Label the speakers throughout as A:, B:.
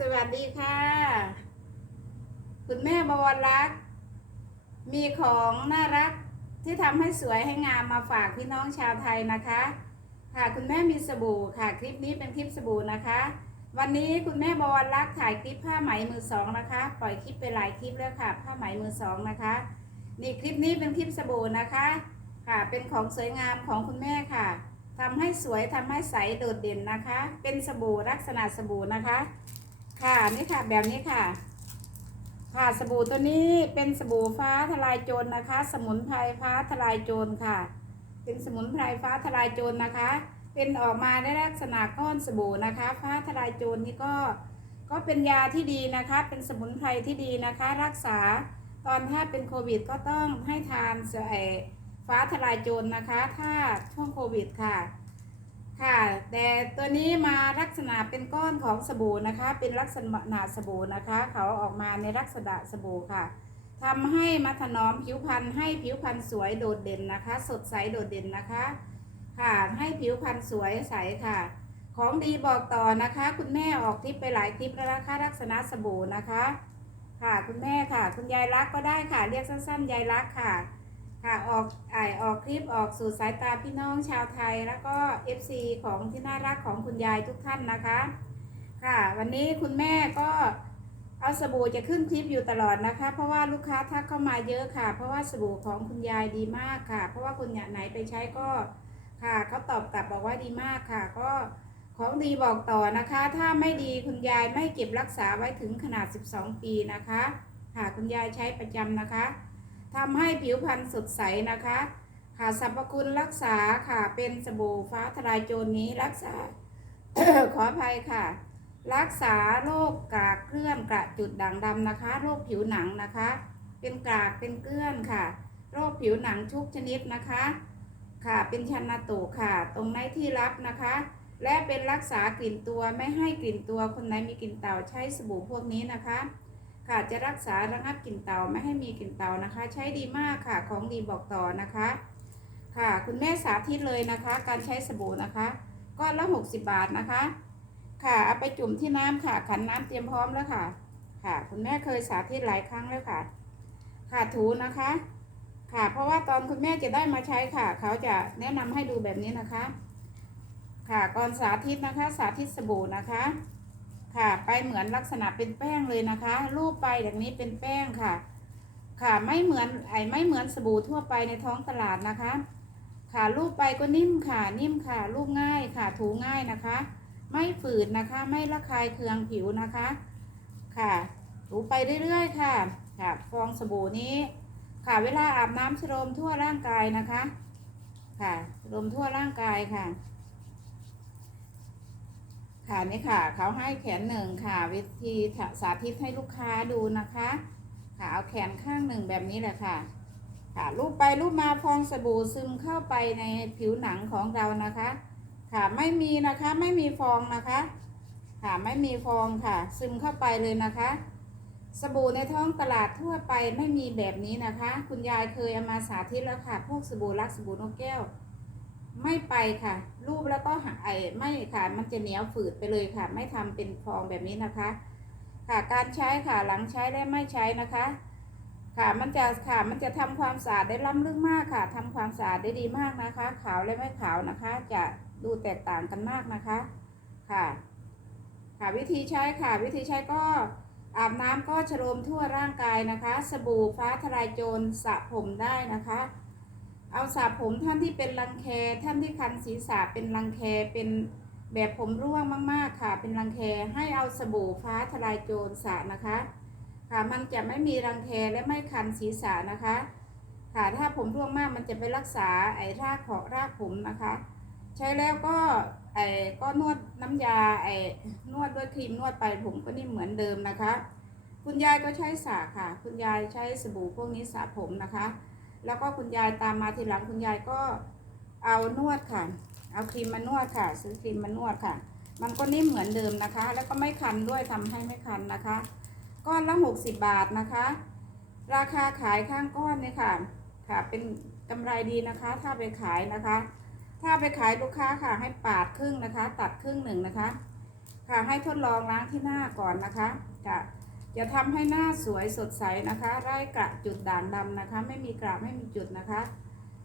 A: สวัสดีค่ะ คุณแม่บวรรักษ์มีของน่ารักที่ทำให้สวยให้งามมาฝากพี่น้องชาวไทยนะคะ ค่ะคุณแม่มีสบู่ค่ะคลิปนี้เป็นคลิปสบู่นะคะ วันนี้คุณแม่บวรรักษ์ถ่ายคลิปผ้าไหมมือสองนะคะ ปล่อยคลิปไปหลายคลิปแล้วค่ะ ผ้าไหมมือสองนะคะ นี่คลิปนี้เป็นคลิปสบู่นะคะ ค่ะเป็นของสวยงามของคุณแม่ค่ะทำให้สวยทำให้ใสโดดเด่นนะคะ เป็นสบู่ลักษณะสบู่นะคะ ค่ะนี่ค่ะแบบนี้ค่ะ ค่ะสบู่ตัวนี้เป็นสบู่ฟ้าทลายโจรนะคะ สมุนไพรฟ้าทลายโจรค่ะ เป็นสมุนไพรฟ้าทลายโจรนะคะ เป็นออกมาในลักษณะก้อนสบู่นะคะ ฟ้าทลายโจรนี่ก็ก็เป็นยาที่ดีนะคะ เป็นสมุนไพรที่ดีนะคะ รักษาตอนถ้าเป็นโควิดก็ต้องให้ทานเสฟ้าทลายโจรนะคะ ถ้าช่วงโควิดค่ะ ค่ะ แต่ตัวนี้มาลักษณะเป็นก้อนของสบู่นะคะ เป็นลักษณะสบู่นะคะ เขาออกมาในลักษณะสบู่ค่ะทำให้มาถนอมผิวพรรณให้ผิวพรรณสวยโดดเด่นนะคะ สดใสโดดเด่นนะคะ ค่ะ ให้ผิวพรรณสวยใสค่ะ ของดีบอกต่อนะคะ คุณแม่ออกคลิปไปหลายคลิปแล้วนะคะลักษณะสบู่นะคะ ค่ะคุณแม่ค่ะ คุณยายรักก็ได้ค่ะ เรียกสั้นๆยายรักค่ะ ค่ะออกไอออกคลิปออกสู่สายตาพี่น้องชาวไทย แล้วก็ FC ของที่น่ารักของคุณยายทุกท่านนะคะ ค่ะ วันนี้คุณแม่ก็เอาสบู่จะขึ้นคลิปอยู่ตลอดนะคะ เพราะว่าลูกค้าทักเข้ามาเยอะค่ะ เพราะว่าสบู่ของคุณยายดีมากค่ะ เพราะว่าคุณยากไหนไปใช้ก็ค่ะเขาตอบกลับบอกว่าดีมากค่ะ ก็ของดีบอกต่อนะคะ ถ้าไม่ดีคุณยายไม่เก็บรักษาไว้ถึงขนาด 12 ปีนะคะ ค่ะคุณยายใช้ประจำนะคะ ทำให้ผิวพรรณสดใสนะคะ ค่ะสรรพคุณรักษาค่ะเป็นสบู่ฟ้าทลายโจรนี้รักษา ขออภัยค่ะ รักษาโรคกากเกลื่อนกระจุดด่างดำนะคะ โรคผิวหนังนะคะ เป็นกากเป็นเกลื่อนค่ะ โรคผิวหนังทุกชนิดนะคะ ค่ะเป็นชันนาตุค่ะ ตรงไหนที่รับนะคะ และเป็นรักษากลิ่นตัวไม่ให้กลิ่นตัวคนไหนมีกลิ่นเต่าใช้สบู่พวกนี้นะคะ ค่ะจะรักษาระงับกลิ่นเตาไม่ให้มีกลิ่นเตานะคะ ใช้ดีมากค่ะของดีบอกต่อนะคะ ค่ะคุณแม่สาธิตเลยนะคะ การใช้สบู่นะคะก้อนละ 60 บาทนะคะ ค่ะเอาไปจุ่มที่น้ำค่ะ ขันน้ำเตรียมพร้อมแล้วค่ะ ค่ะคุณแม่เคยสาธิตหลายครั้งแล้วค่ะ ค่ะถูนะคะ ค่ะเพราะว่าตอนคุณแม่จะได้มาใช้ค่ะ เขาจะแนะนำให้ดูแบบนี้นะคะ ค่ะก่อนสาธิตนะคะ สาธิตสบู่นะคะ ค่ะ ไปเหมือนลักษณะเป็นแป้งเลยนะคะ รูปไปแบบนี้เป็นแป้งค่ะ ค่ะไม่เหมือนไอไม่เหมือนสบู่ทั่วไปในท้องตลาดนะคะ ค่ะรูปไปก็นิ่มค่ะ นิ่มค่ะ รูปง่ายค่ะ ถูง่ายนะคะ ไม่ฝืดนะคะ ไม่ระคายเคืองผิวนะคะ ค่ะถูไปเรื่อยๆ ค่ะ ค่ะ ฟองสบู่นี้ ค่ะเวลาอาบน้ำชโลมทั่วร่างกายนะคะ ค่ะชโลมทั่วร่างกายค่ะ ค่ะนี่ค่ะเขาให้แขนหนึ่งค่ะ วิธีสาธิตให้ลูกค้าดูนะคะค่ะเอาแขนข้างหนึ่งแบบนี้แหละค่ะ ค่ะลูบไปลูบมาฟองสบู่ซึมเข้าไปในผิวหนังของเรานะคะ ค่ะไม่มีนะคะไม่มีฟองนะคะ ค่ะไม่มีฟองค่ะ ซึมเข้าไปเลยนะคะ สบู่ในท้องตลาดทั่วไปไม่มีแบบนี้นะคะ คุณยายเคยเอามาสาธิตแล้วค่ะพวกสบู่รักสบู่นกแก้ว ไม่ไปค่ะ รูปแล้วก็หาไอไม่ค่ะ มันจะเหนียวฝืดไปเลยค่ะ ไม่ทำเป็นฟองแบบนี้นะคะ ค่ะการใช้ค่ะหลังใช้และไม่ใช้นะคะ ค่ะมันจะค่ะมันจะทำความสะอาดได้ล้ำลึกมากค่ะทำความสะอาดได้ดีมากนะคะ ขาวและไม่ขาวนะคะ จะดูแตกต่างกันมากนะคะ ค่ะ ค่ะวิธีใช้ค่ะ วิธีใช้ก็อาบน้ำก็ชโลมทั่วร่างกายนะคะ สบู่ฟ้าทลายโจรสระผมได้นะคะ เอาสระผมท่านที่เป็นรังแค ท่านที่คันศีรษะเป็นรังแคเป็นแบบผมร่วงมากๆค่ะ เป็นรังแคให้เอาสบู่ฟ้าทลายโจรสระนะคะ ค่ะมันจะไม่มีรังแคและไม่คันศีรษะนะคะ ค่ะถ้าผมร่วงมากมันจะไปรักษาไอ้รากของรากผมนะคะ ใช้แล้วก็ไอ้ก็นวดน้ำยาไอ้นวดด้วยครีมนวดไปผมก็นิ่มเหมือนเดิมนะคะ คุณยายก็ใช้สระค่ะ คุณยายใช้สบู่พวกนี้สระผมนะคะ แล้วก็คุณยายตามมาทีหลังคุณยายก็เอานวดค่ะ เอาครีมมานวดค่ะ ซื้อครีมมานวดค่ะ มันก็นิ่มเหมือนเดิมนะคะ แล้วก็ไม่คันด้วยทำให้ไม่คันนะคะก้อนละ60บาทนะคะ ราคาขายข้างก้อนเนี่ยค่ะ ค่ะ เป็นกำไรดีนะคะ ถ้าไปขายนะคะ ถ้าไปขายลูกค้าค่ะ ให้ปาดครึ่งนะคะ ตัดครึ่งหนึ่งนะคะ ค่ะให้ทดลองล้างที่หน้าก่อนนะคะจะ จะทำให้หน้าสวยสดใสนะคะ ไร้กระจุดด่างดำนะคะ ไม่มีกระไม่มีจุดนะคะ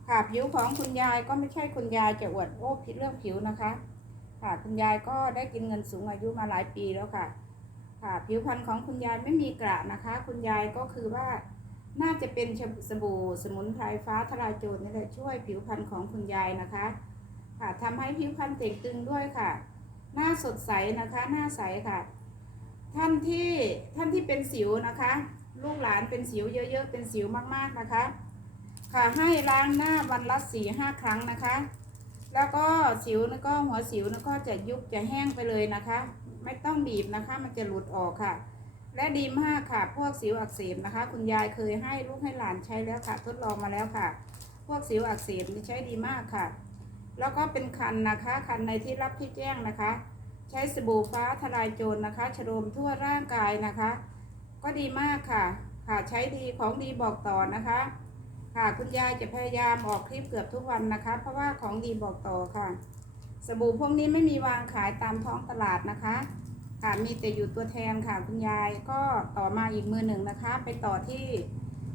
A: ค่ะผิวของคุณยายก็ไม่ใช่คุณยายจะอวดโอ้ผิดเรื่องผิวนะคะ ค่ะคุณยายก็ได้กินเงินสูงอายุมาหลายปีแล้วค่ะ ค่ะผิวพรรณของคุณยายไม่มีกระนะคะ คุณยายก็คือว่าน่าจะเป็นสบู่สมุนไพรฟ้าทลายโจรนี่แหละช่วยผิวพรรณของคุณยายนะคะ ค่ะทำให้ผิวพรรณเต่งตึงด้วยค่ะ หน้าสดใสนะคะ หน้าใสค่ะ ท่านที่ท่านที่เป็นสิวนะคะ ลูกหลานเป็นสิวเยอะๆ เป็นสิวมากๆนะคะ ค่ะให้ล้างหน้าวันละสี่ห้าครั้งนะคะ แล้วก็สิวแล้วก็หัวสิวแล้วก็จะยุบจะแห้งไปเลยนะคะ ไม่ต้องบีบนะคะ มันจะหลุดออกค่ะ และดีมากค่ะ พวกสิวอักเสบนะคะ คุณยายเคยให้ลูกให้หลานใช้แล้วค่ะ ทดลองมาแล้วค่ะ พวกสิวอักเสบนี่ใช้ดีมากค่ะ แล้วก็เป็นคันนะคะ คันในที่รับที่แจ้งนะคะ ใช้สบู่ฟ้าทลายโจรนะคะชโลมทั่วร่างกายนะคะ ก็ดีมากค่ะ ค่ะใช้ดีของดีบอกต่อนะคะ ค่ะคุณยายจะพยายามออกคลิปเกือบทุกวันนะคะ เพราะว่าของดีบอกต่อค่ะ สบู่พวกนี้ไม่มีวางขายตามท้องตลาดนะคะ ค่ะมีแต่อยู่ตัวแทนค่ะคุณยายก็ต่อมาอีกมือหนึ่งนะคะ ไปต่อที่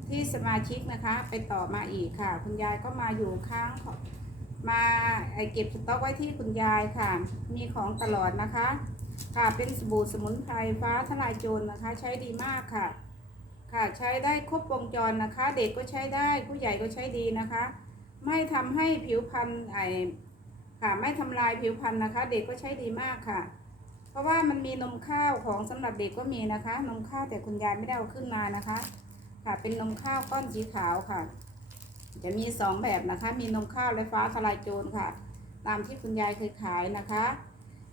A: ที่สมาชิกนะคะ ไปต่อมาอีกค่ะ คุณยายก็มาอยู่ค้างของ มาเก็บสต็อกไว้ที่คุณยายค่ะ มีของตลอดนะคะ ค่ะเป็นสบู่สมุนไพรฟ้าทลายโจรนะคะ ใช้ดีมากค่ะ ค่ะใช้ได้ครบวงจรนะคะ เด็กก็ใช้ได้ผู้ใหญ่ก็ใช้ดีนะคะ ไม่ทำให้ผิวพรรณไอค่ะไม่ทำลายผิวพรรณนะคะ เด็กก็ใช้ดีมากค่ะ เพราะว่ามันมีนมข้าวของสำหรับเด็กก็มีนะคะ นมข้าวแต่คุณยายไม่ได้เอาขึ้นมานะคะ ค่ะเป็นนมข้าวก้อนสีขาวค่ะ จะมีสองแบบนะคะ มีนมข้าวและฟ้าทลายโจรค่ะ ตามที่คุณยายเคยขายนะคะ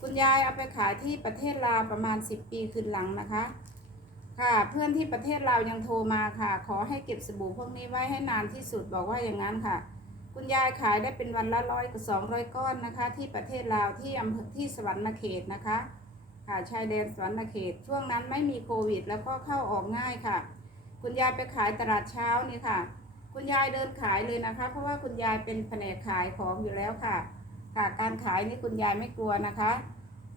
A: คุณยายเอาไปขายที่ประเทศลาวประมาณ 10 ปีขึ้นหลังนะคะ ค่ะเพื่อนที่ประเทศลาวยังโทรมาค่ะ ขอให้เก็บสบู่พวกนี้ไว้ให้นานที่สุดบอกว่าอย่างนั้นค่ะ คุณยายขายได้เป็นวันละร้อยกับสองร้อยก้อนนะคะ ที่ประเทศลาวที่อำเภอที่สวรรณเขตนะคะค่ะชายแดนสวรรณเขตช่วงนั้นไม่มีโควิด แล้วก็เข้าออกง่ายค่ะ คุณยายไปขายตลาดเช้านี่ค่ะ คุณยายเดินขายเลยนะคะ เพราะว่าคุณยายเป็นแผนกขายของอยู่แล้วค่ะ ค่ะการขายนี่คุณยายไม่กลัวนะคะ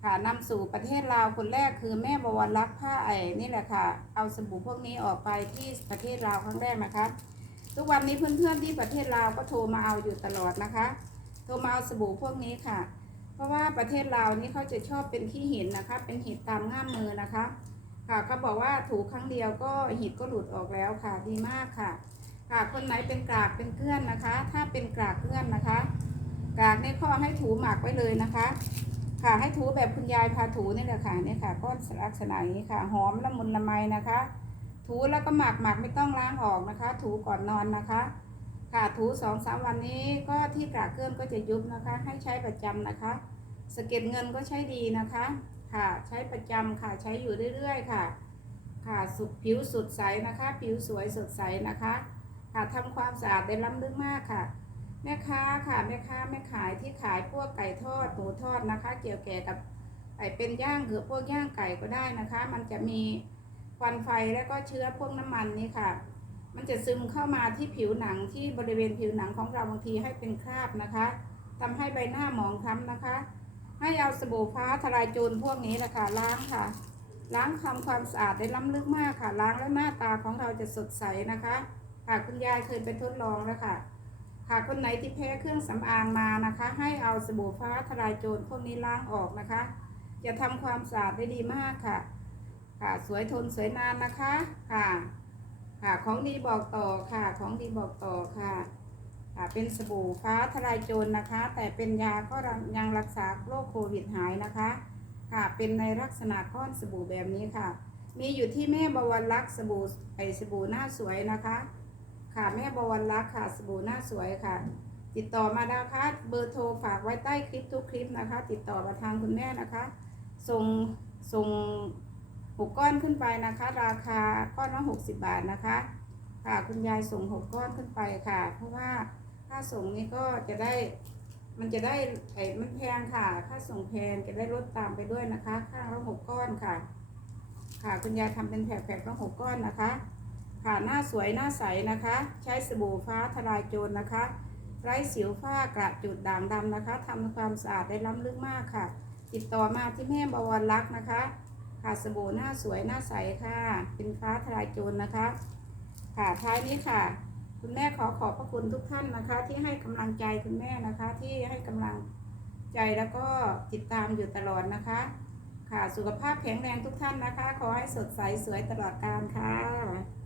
A: ค่ะนำสู่ประเทศลาวคนแรกคือแม่บวรรักษ์ผ้าไอ้นี่แหละค่ะ เอาสบู่พวกนี้ออกไปที่ประเทศลาวครั้งแรกนะคะ ทุกวันนี้เพื่อนๆที่ประเทศลาวก็โทรมาเอาอยู่ตลอดนะคะโทรมาเอาสบู่พวกนี้ค่ะ เพราะว่าประเทศลาวนี่เขาจะชอบเป็นขี้หินนะคะ เป็นหินตามง่ามมือนะคะ ค่ะเขาบอกว่าถูครั้งเดียวก็หินก็หลุดออกแล้วค่ะดีมากค่ะ ค่ะคนไหนเป็นกรากเป็นเกลื่อนนะคะ ถ้าเป็นกรากเกลื่อนนะคะกรากนี่ข้อให้ถูหมักไว้เลยนะคะ ค่ะให้ถูแบบคุณยายพาถูนี่แหละค่ะเนี่ยค่ะก็ลักษณะอย่างนี้ค่ะ หอมละมุนละไมนะคะ ถูแล้วก็หมักหมักไม่ต้องล้างออกนะคะ ถูก่อนนอนนะคะ ค่ะถูสองสามวันนี้ก็ที่กรากเกลื่อนก็จะยุบนะคะ ให้ใช้ประจำนะคะสะเก็ดเงินก็ใช้ดีนะคะ ค่ะใช้ประจำค่ะใช้อยู่เรื่อยๆ ค่ะ ค่ะสุดผิวสดใสนะคะ ผิวสวยสดใสนะคะ ค่ะทำความสะอาดได้ล้ำลึกมากค่ะ แม่ค้าค่ะแม่ค้าแม่ขายที่ขายพวกไก่ทอดหมูทอดนะคะ เกี่ยวแก่กับไก่เป็นย่างหรือพวกย่างไก่ก็ได้นะคะ มันจะมีควันไฟแล้วก็เชื้อพวกน้ำมันนี่ค่ะ มันจะซึมเข้ามาที่ผิวหนังที่บริเวณผิวหนังของเราบางทีให้เป็นคราบนะคะทำให้ใบหน้าหมองคล้ำนะคะ ให้เอาสบู่ฟ้าทลายโจรพวกนี้แหละคะล้างค่ะ ล้างทำความสะอาดได้ล้ำลึกมากค่ะ ล้างแล้วหน้าตาของเราจะสดใสนะคะ ค่ะคุณยายเคยไปทดลองแล้วค่ะ ค่ะคนไหนที่แพ้เครื่องสำอางมานะคะ ให้เอาสบู่ฟ้าทลายโจรพวกนี้ล้างออกนะคะ จะทำความสะอาดได้ดีมากค่ะ ค่ะสวยทนสวยนานนะคะค่ะค่ะของดีบอกต่อค่ะ ของดีบอกต่อค่ะค่ะเป็นสบู่ฟ้าทลายโจรนะคะ แต่เป็นยาก็ยังรักษาโรคโควิดหายนะคะค่ะเป็นในลักษณะก้อนสบู่แบบนี้ค่ะ มีอยู่ที่แม่บวรรักษ์สบู่ไอสบู่หน้าสวยนะคะ ค่ะแม่บวรรักค่ะสบู่หน้าสวยค่ะ ติดต่อมานะคะเบอร์โทรฝากไว้ใต้คลิปทุกคลิปนะคะ ติดต่อมาทางคุณแม่นะคะ ส่งส่งหกก้อนขึ้นไปนะคะ ราคาก้อนละหกสิบบาทนะคะ ค่ะคุณยายส่งหกก้อนขึ้นไปค่ะ เพราะว่าค่าส่งนี้ก็จะได้มันจะได้ไอ้มันแพงค่ะ ค่าส่งแพงจะได้ลดตามไปด้วยนะคะ ข้างละหกก้อนค่ะ ค่ะคุณยายทำเป็นแผ่ๆละหกก้อนนะคะ ค่ะหน้าสวยหน้าใสนะคะ ใช้สบู่ฟ้าทลายโจรนะคะ ไร้สิวฝ้ากระจุดด่างดำนะคะทำความสะอาดได้ล้ำลึกมากค่ะ ติดต่อมาที่แม่บวรรักษ์นะคะ ค่ะสบู่หน้าสวยหน้าใสค่ะ เป็นฟ้าทลายโจรนะคะ ค่ะท้ายนี้ค่ะ คุณแม่ขอขอบพระคุณทุกท่านนะคะ ที่ให้กำลังใจคุณแม่นะคะ ที่ให้กำลังใจแล้วก็ติดตามอยู่ตลอดนะคะ ค่ะสุขภาพแข็งแรงทุกท่านนะคะ ขอให้สดใสสวยตลอดกาลค่ะ